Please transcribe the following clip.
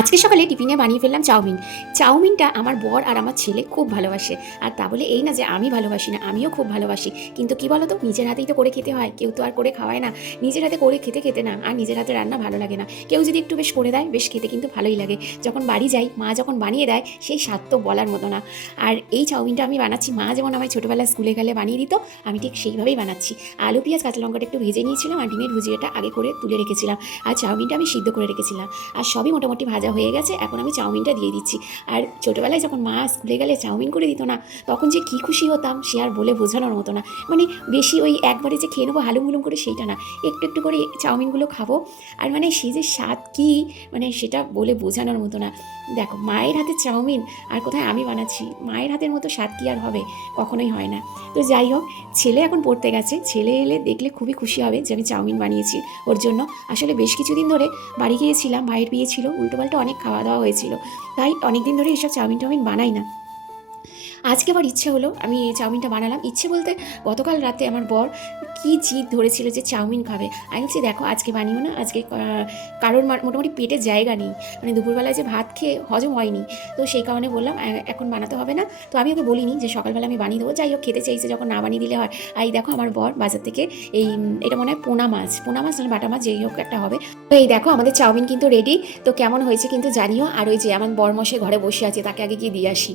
আজকে সকালে টিফিনে বানিয়ে ফেললাম চাউমিন। চাউমিনটা আমার বর আর আমার ছেলে খুব ভালোবাসে। আর তা বলে এই না যে আমি ভালোবাসি না, আমিও খুব ভালোবাসি। কিন্তু কি বলো তো, নিজের হাতেই তো করে খেতে হয়, কেউ তো আর করে খাওয়ায় না। নিজের হাতে করে খেতে খেতে না আর নিজের হাতে রান্না ভালো লাগে না। কেউ যদি একটু বেশ করে দেয়, বেশ খেতে কিন্তু ভালোই লাগে। যখন বাড়ি যাই, মা যখন বানিয়ে দেয়, সেই স্বাদ তো বলার মতো না। আর এই চাউমিনটা আমি বানাচ্ছি, মা যেমন আমায় ছোটোবেলায় স্কুলে গেলে বানিয়ে দিত, আমি ঠিক সেইভাবেই বানাচ্ছি। আলু পেঁয়াজ কাঁচা লঙ্কাটা একটু ভেজে নিয়েছিলাম, আর ডিমের ভুজিয়াটা আগে করে তুলে রেখেছিলাম, আর চাউমিনটা আমি সিদ্ধ করে রেখেছিলাম। আর সবই মোটামুটি ভাজা হয়ে গেছে, এখন আমি চাউমিনটা দিয়ে দিচ্ছি। আর ছোটোবেলায় যখন মা স্কুলে গেলে চাউমিন করে দিত না, তখন যে কী খুশি হতাম সে আর বলে বোঝানোর মতো না। মানে বেশি ওই একবারে যে খেয়ে নেবো হালুম হুলুম করে সেইটা না, একটু একটু করে চাউমিনগুলো খাবো। আর মানে সে যে স্বাদ কী, মানে সেটা বলে বোঝানোর মতো না। দেখো, মায়ের হাতের চাউমিন আর কোথায় আমি বানাচ্ছি, মায়ের হাতের মতো স্বাদ কী আর হবে, কখনোই হয় না। তো যাই হোক, ছেলে এখন পড়তে গেছে, ছেলে এলে দেখলে খুবই খুশি হবে যে আমি চাউমিন বানিয়েছি ওর জন্য। আসলে বেশ কিছুদিন ধরে বাড়ি গিয়েছিলাম, ভাইয়ের বিয়ে ছিল, উল্টোপাল্টা অনেক খাওয়া দাওয়া হয়েছিল, তাই অনেক দিন ধরে এসব চাউমিন টাউমিন বানাই না। আজকে আবার ইচ্ছে হলো, আমি এই চাউমিনটা বানালাম। ইচ্ছে বলতে, গতকাল রাতে আমার বর কি জিদ ধরেছিল যে চাউমিন খাবে। আমি বলছি দেখো আজকে বানিও না, আজকে কারোর মোটামুটি পেটে জায়গা নেই, মানে দুপুরবেলায় যে ভাত খেয়ে হজম হয়নি, তো সেই কারণে বললাম এখন বানাতে হবে না। তো আমি ওকে বলিনি যে সকালবেলা আমি বানিয়ে দেবো, যাই হোক খেতে চাইছে যখন, না বানিয়ে দিলে হয়। আর এই দেখো আমার বর বাজার থেকে এই এটা মনে হয় পোনা মাছ, পোনা মাছ না বাটা মাছ, যেই হোক একটা হবে। তো এই দেখো আমাদের চাউমিন কিন্তু রেডি। তো কেমন হয়েছে কিন্তু জানিও। আর ওই যে আমার বরমশাই ঘরে বসে আছে, তাকে আগে গিয়ে দিয়ে আসি।